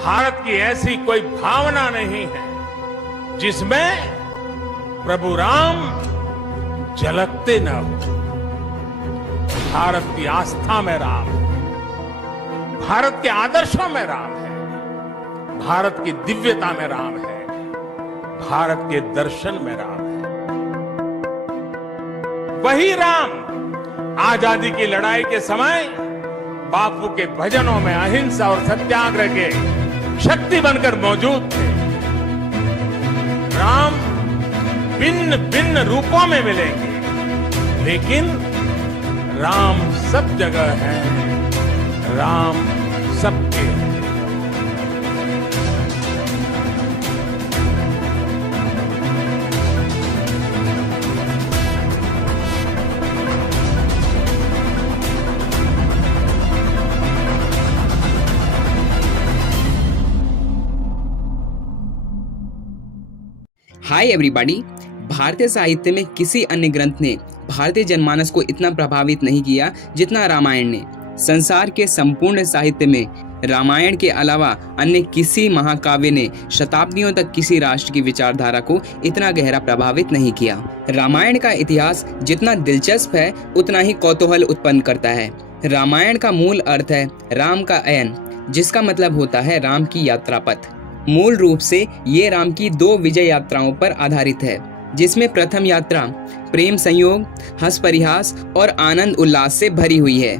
भारत की ऐसी कोई भावना नहीं है जिसमें प्रभु राम झलकते न हो। भारत की आस्था में राम है, भारत के आदर्शों में राम है, भारत की दिव्यता में राम है, भारत के दर्शन में राम है। वही राम आजादी की लड़ाई के समय बापू के भजनों में अहिंसा और सत्याग्रह के शक्ति बनकर मौजूद थे। राम भिन्न भिन्न रूपों में मिलेंगे, लेकिन राम सब जगह है, राम सबके है। Hi everybody. भारतीय साहित्य में किसी अन्य ग्रंथ ने भारतीय जनमानस को इतना प्रभावित नहीं किया जितना रामायण ने। संसार के संपूर्ण साहित्य में रामायण के अलावा अन्य किसी महाकाव्य ने शताब्दियों तक किसी राष्ट्र की विचारधारा को इतना गहरा प्रभावित नहीं किया। रामायण का इतिहास जितना दिलचस्प है उतना ही कौतूहल उत्पन्न करता है। रामायण का मूल अर्थ है राम का अयन, जिसका मतलब होता है राम की यात्रा पथ। मूल रूप से ये राम की 2 विजय यात्राओं पर आधारित है, जिसमें प्रथम यात्रा प्रेम संयोग, हंस परिहास और आनंद उल्लास से भरी हुई है,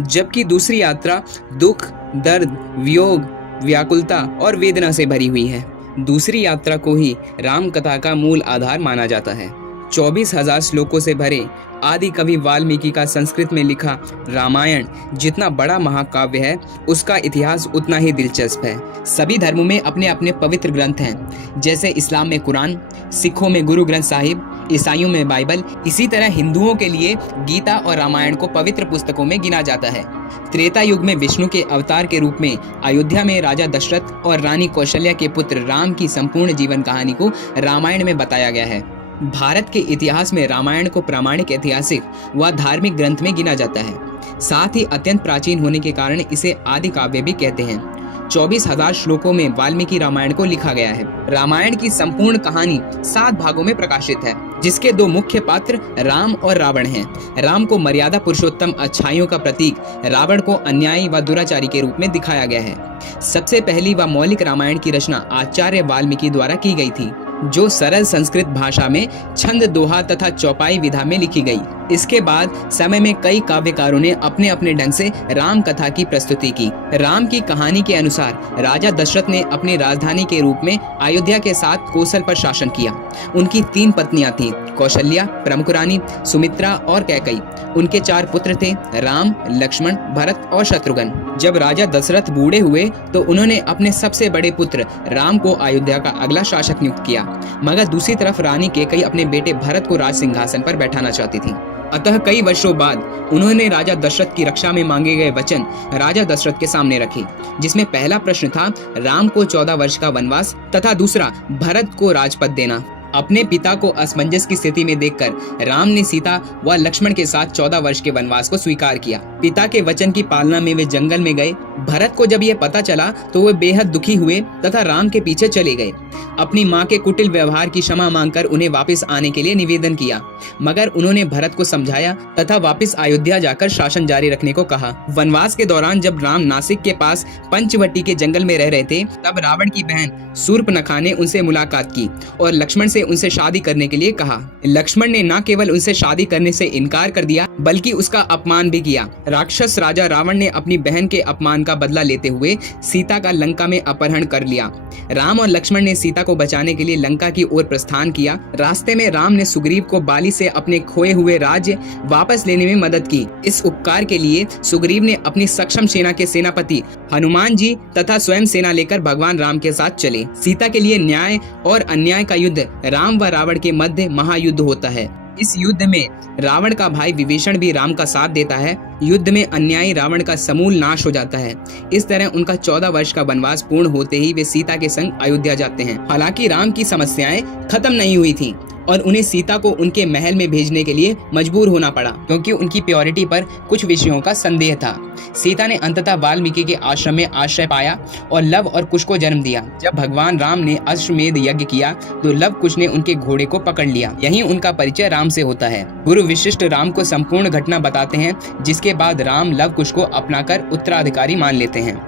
जबकि दूसरी यात्रा दुख, दर्द, वियोग, व्याकुलता और वेदना से भरी हुई है। दूसरी यात्रा को ही राम कथा का मूल आधार माना जाता है। 24,000 श्लोकों से भरे आदि कवि वाल्मीकि का संस्कृत में लिखा रामायण जितना बड़ा महाकाव्य है, उसका इतिहास उतना ही दिलचस्प है। सभी धर्मों में अपने अपने पवित्र ग्रंथ हैं, जैसे इस्लाम में कुरान, सिखों में गुरु ग्रंथ साहिब, ईसाइयों में बाइबल। इसी तरह हिंदुओं के लिए गीता और रामायण को पवित्र पुस्तकों में गिना जाता है। त्रेता युग में विष्णु के अवतार के रूप में अयोध्या में राजा दशरथ और रानी कौशल्या के पुत्र राम की संपूर्ण जीवन कहानी को रामायण में बताया गया है। भारत के इतिहास में रामायण को प्रामाणिक ऐतिहासिक व धार्मिक ग्रंथ में गिना जाता है। साथ ही अत्यंत प्राचीन होने के कारण इसे आदि काव्य भी कहते हैं। 24,000 श्लोकों में वाल्मीकि रामायण को लिखा गया है। रामायण की संपूर्ण कहानी 7 भागों में प्रकाशित है, जिसके 2 मुख्य पात्र राम और रावण हैं। राम को मर्यादा पुरुषोत्तम अच्छाइयों का प्रतीक, रावण को अन्यायी व दुराचारी के रूप में दिखाया गया है। सबसे पहली व मौलिक रामायण की रचना आचार्य वाल्मीकि द्वारा की गई थी, जो सरल संस्कृत भाषा में छंद, दोहा तथा चौपाई विधा में लिखी गई। इसके बाद समय में कई काव्यकारों ने अपने अपने ढंग से राम कथा की प्रस्तुति की। राम की कहानी के अनुसार राजा दशरथ ने अपनी राजधानी के रूप में अयोध्या के साथ कोसल पर शासन किया। उनकी 3 पत्नियां थीं, कौशल्या, प्रमुखरानी, सुमित्रा और कैकई। उनके 4 पुत्र थे, राम, लक्ष्मण, भरत और शत्रुघ्न। जब राजा दशरथ बूढ़े हुए तो उन्होंने अपने सबसे बड़े पुत्र राम को अयोध्या का अगला शासक नियुक्त किया, मगर दूसरी तरफ रानी कैकई अपने बेटे भरत को राज सिंहासन पर बैठाना चाहती थी। अतः कई वर्षों बाद उन्होंने राजा दशरथ की रक्षा में मांगे गए वचन राजा दशरथ के सामने रखे, जिसमें पहला प्रश्न था राम को 14 वर्ष का वनवास तथा दूसरा भरत को राजपद देना। अपने पिता को असमंजस की स्थिति में देखकर राम ने सीता व लक्ष्मण के साथ 14 वर्ष के वनवास को स्वीकार किया। पिता के वचन की पालना में वे जंगल में गए। भरत को जब यह पता चला तो वे बेहद दुखी हुए तथा राम के पीछे चले गए। अपनी मां के कुटिल व्यवहार की क्षमा मांगकर उन्हें वापस आने के लिए निवेदन किया, मगर उन्होंने भरत को समझाया तथा वापस अयोध्या जाकर शासन जारी रखने को कहा। वनवास के दौरान जब राम नासिक के पास पंचवटी के जंगल में रह रहे थे, तब रावण की बहन शूर्पणखा ने उनसे मुलाकात की और लक्ष्मण से उनसे शादी करने के लिए कहा। लक्ष्मण ने न केवल उनसे शादी करने से इनकार कर दिया, बल्कि उसका अपमान भी किया। राक्षस राजा रावण ने अपनी बहन के अपमान का बदला लेते हुए सीता का लंका में अपहरण कर लिया। राम और लक्ष्मण ने सीता को बचाने के लिए लंका की ओर प्रस्थान किया। रास्ते में राम ने सुग्रीव को बाली से अपने खोए हुए राज्य वापस लेने में मदद की। इस उपकार के लिए सुग्रीव ने अपनी सक्षम सेना के सेनापति हनुमान जी तथा स्वयं सेना लेकर भगवान राम के साथ चले। सीता के लिए न्याय और अन्याय का युद्ध राम व रावण के मध्य महायुद्ध होता है। इस युद्ध में रावण का भाई विभीषण भी राम का साथ देता है। युद्ध में अन्यायी रावण का समूल नाश हो जाता है। इस तरह उनका 14 वर्ष का वनवास पूर्ण होते ही वे सीता के संग अयोध्या जाते हैं। हालांकि राम की समस्याएं खत्म नहीं हुई थीं और उन्हें सीता को उनके महल में भेजने के लिए मजबूर होना पड़ा क्योंकि उनकी प्योरिटी पर कुछ विषयों का संदेह था। सीता ने अंततः वाल्मीकि के आश्रम में आश्रय पाया और लव और कुश को जन्म दिया। जब भगवान राम ने अश्वमेध यज्ञ किया तो लव कुश ने उनके घोड़े को पकड़ लिया। यहीं उनका परिचय राम से होता है। गुरु वशिष्ठ राम को संपूर्ण घटना बताते हैं, जिसके बाद राम लव कुश को अपनाकर उत्तराधिकारी मान लेते हैं।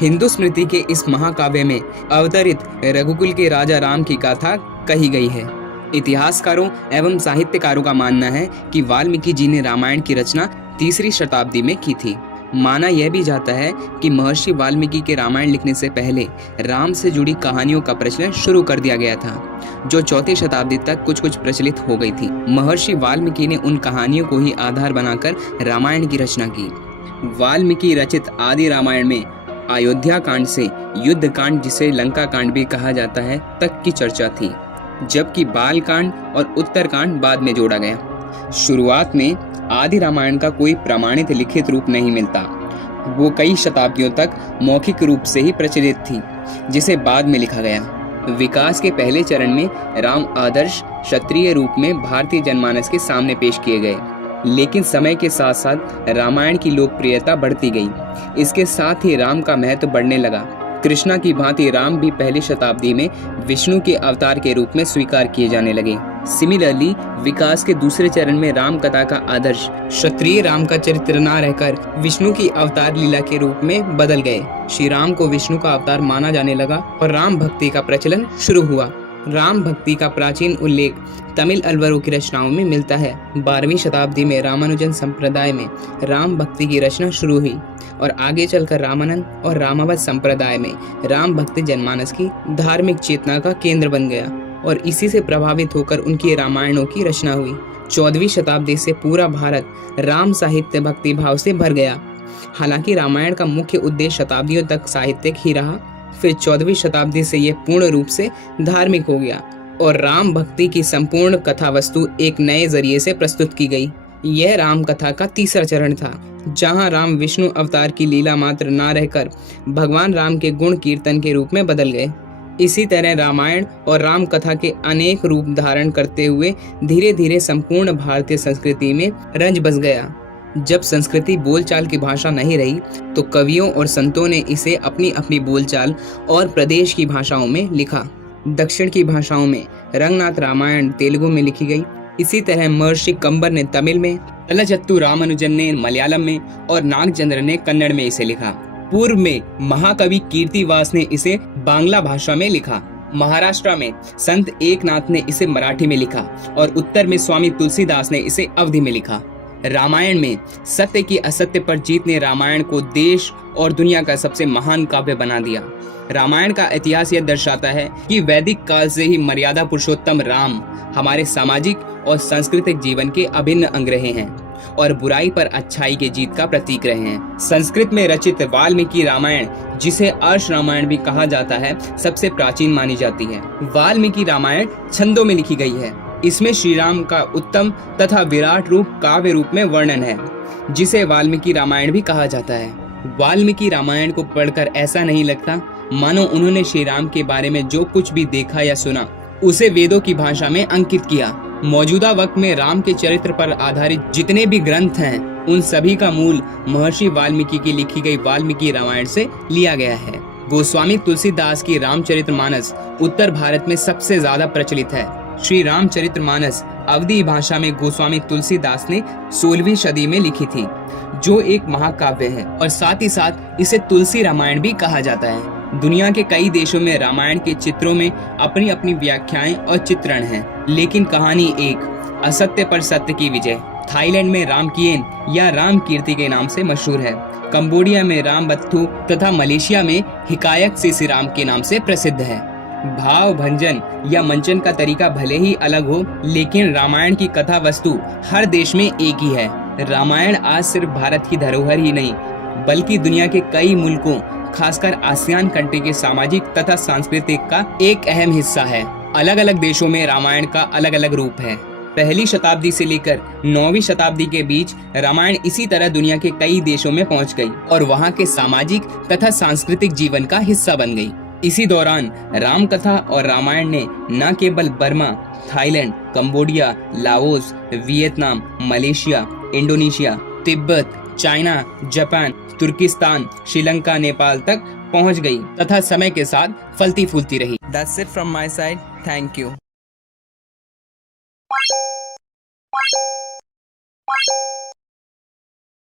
हिंदू स्मृति के इस महाकाव्य में अवतरित रघुकुल के राजा राम की गाथा कही गई है। इतिहासकारों एवं साहित्यकारों का मानना है कि वाल्मीकि जी ने रामायण की रचना 3री शताब्दी में की थी। माना यह भी जाता है कि महर्षि वाल्मीकि के रामायण लिखने से पहले राम से जुड़ी कहानियों का प्रचलन शुरू कर दिया गया था, जो 4वीं शताब्दी तक कुछ प्रचलित हो गई थी। महर्षि वाल्मीकि ने उन कहानियों को ही आधार बनाकर रामायण की रचना की। वाल्मीकि रचित आदि रामायण में अयोध्या कांड से युद्ध कांड, जिसे लंका कांड भी कहा जाता है, तक की चर्चा थी, जबकि बाल कांड और उत्तर कांड बाद में जोड़ा गया। शुरुआत में आदि रामायण का कोई प्रमाणित लिखित रूप नहीं मिलता। वो कई शताब्दियों तक मौखिक रूप से ही प्रचलित थी, जिसे बाद में लिखा गया। विकास के पहले चरण में राम आदर्श क्षत्रिय रूप में भारतीय जनमानस के सामने पेश किए गए, लेकिन समय के साथ साथ रामायण की लोकप्रियता बढ़ती गई। इसके साथ ही राम का महत्व बढ़ने लगा। कृष्णा की भांति राम भी पहली शताब्दी में विष्णु के अवतार के रूप में स्वीकार किए जाने लगे। सिमिलरली विकास के दूसरे चरण में राम कथा का आदर्श क्षत्रिय राम का चरित्र न रहकर विष्णु की अवतार लीला के रूप में बदल गए। श्री राम को विष्णु का अवतार माना जाने लगा और राम भक्ति का प्रचलन शुरू हुआ। राम भक्ति का प्राचीन उल्लेख तमिल अलवरों की रचनाओं में मिलता है। 12वीं शताब्दी में रामानुजन संप्रदाय में राम भक्ति की रचना शुरू हुई और आगे चलकर रामानंद और रामावत संप्रदाय में राम भक्ति जनमानस की धार्मिक चेतना का केंद्र बन गया और इसी से प्रभावित होकर उनकी रामायणों की रचना हुई। 14वीं शताब्दी से पूरा भारत राम साहित्य भक्ति भाव से भर गया। हालांकि रामायण का मुख्य उद्देश्य शताब्दियों तक साहित्यिक ही रहा, फिर 14वीं शताब्दी से यह पूर्ण रूप से धार्मिक हो गया और राम भक्ति की संपूर्ण कथा वस्तु एक नए जरिए से प्रस्तुत की गई। यह राम कथा का तीसरा चरण था, जहां राम विष्णु अवतार की लीला मात्र न रहकर भगवान राम के गुण कीर्तन के रूप में बदल गए। इसी तरह रामायण और राम कथा के अनेक रूप धारण करते हुए धीरे धीरे संपूर्ण भारतीय संस्कृति में रंज बस गया। जब संस्कृति बोलचाल की भाषा नहीं रही तो कवियों और संतों ने इसे अपनी अपनी बोलचाल और प्रदेश की भाषाओं में लिखा। दक्षिण की भाषाओं में रंगनाथ रामायण तेलुगु में लिखी गई। इसी तरह महर्षि कंबर ने तमिल में, तलचत्तु रामानुजन ने मलयालम में और नागचंद्र ने कन्नड़ में इसे लिखा। पूर्व में महाकवि कीर्तिवास ने इसे बांग्ला भाषा में लिखा। महाराष्ट्र में संत एकनाथ ने इसे मराठी में लिखा और उत्तर में स्वामी तुलसीदास ने इसे अवधी में लिखा। रामायण में सत्य की असत्य पर जीत ने रामायण को देश और दुनिया का सबसे महान काव्य बना दिया। रामायण का इतिहास यह दर्शाता है कि वैदिक काल से ही मर्यादा पुरुषोत्तम राम हमारे सामाजिक और सांस्कृतिक जीवन के अभिन्न अंग रहे हैं और बुराई पर अच्छाई के जीत का प्रतीक रहे हैं। संस्कृत में रचित वाल्मीकि रामायण, जिसे अर्ष रामायण भी कहा जाता है, सबसे प्राचीन मानी जाती है। वाल्मीकि रामायण छंदों में लिखी गई है। इसमें श्री राम का उत्तम तथा विराट रूप काव्य रूप में वर्णन है, जिसे वाल्मीकि रामायण भी कहा जाता है। वाल्मीकि रामायण को पढ़कर ऐसा नहीं लगता मानो उन्होंने श्री राम के बारे में जो कुछ भी देखा या सुना उसे वेदों की भाषा में अंकित किया। मौजूदा वक्त में राम के चरित्र पर आधारित जितने भी ग्रंथ हैं, उन सभी का मूल महर्षि वाल्मीकि की लिखी गई वाल्मीकि रामायण से लिया गया है। गोस्वामी तुलसीदास की रामचरितमानस उत्तर भारत में सबसे ज्यादा प्रचलित है। श्री रामचरितमानस अवधी भाषा में गोस्वामी तुलसीदास ने 16वीं सदी में लिखी थी, जो एक महाकाव्य है और साथ ही साथ इसे तुलसी रामायण भी कहा जाता है। दुनिया के कई देशों में रामायण के चित्रों में अपनी अपनी व्याख्याएं और चित्रण हैं, लेकिन कहानी एक, असत्य पर सत्य की विजय। थाईलैंड में रामकियन या राम कीर्ति के नाम से मशहूर है। कंबोडिया में राम बत्थु तथा मलेशिया में हिकायत सीसी राम के नाम से प्रसिद्ध है। भाव भंजन या मंचन का तरीका भले ही अलग हो, लेकिन रामायण की कथा वस्तु हर देश में एक ही है। रामायण आज सिर्फ भारत की धरोहर ही नहीं, बल्कि दुनिया के कई मुल्कों, खासकर आसियान कंट्री के सामाजिक तथा सांस्कृतिक का एक अहम हिस्सा है। अलग अलग देशों में रामायण का अलग अलग रूप है। पहली शताब्दी से लेकर 9वीं शताब्दी के बीच रामायण इसी तरह दुनिया के कई देशों में पहुंच गई और वहां के सामाजिक तथा सांस्कृतिक जीवन का हिस्सा बन गई। इसी दौरान राम कथा और रामायण ने न केवल Burma, Thailand, Cambodia, Laos, Vietnam, Malaysia, Indonesia, Tibet, China, Japan, Turkistan, Sri Lanka, Nepal तक पहुंच गई तथा समय के साथ फलती फूलती रही। That's it from my side. Thank you.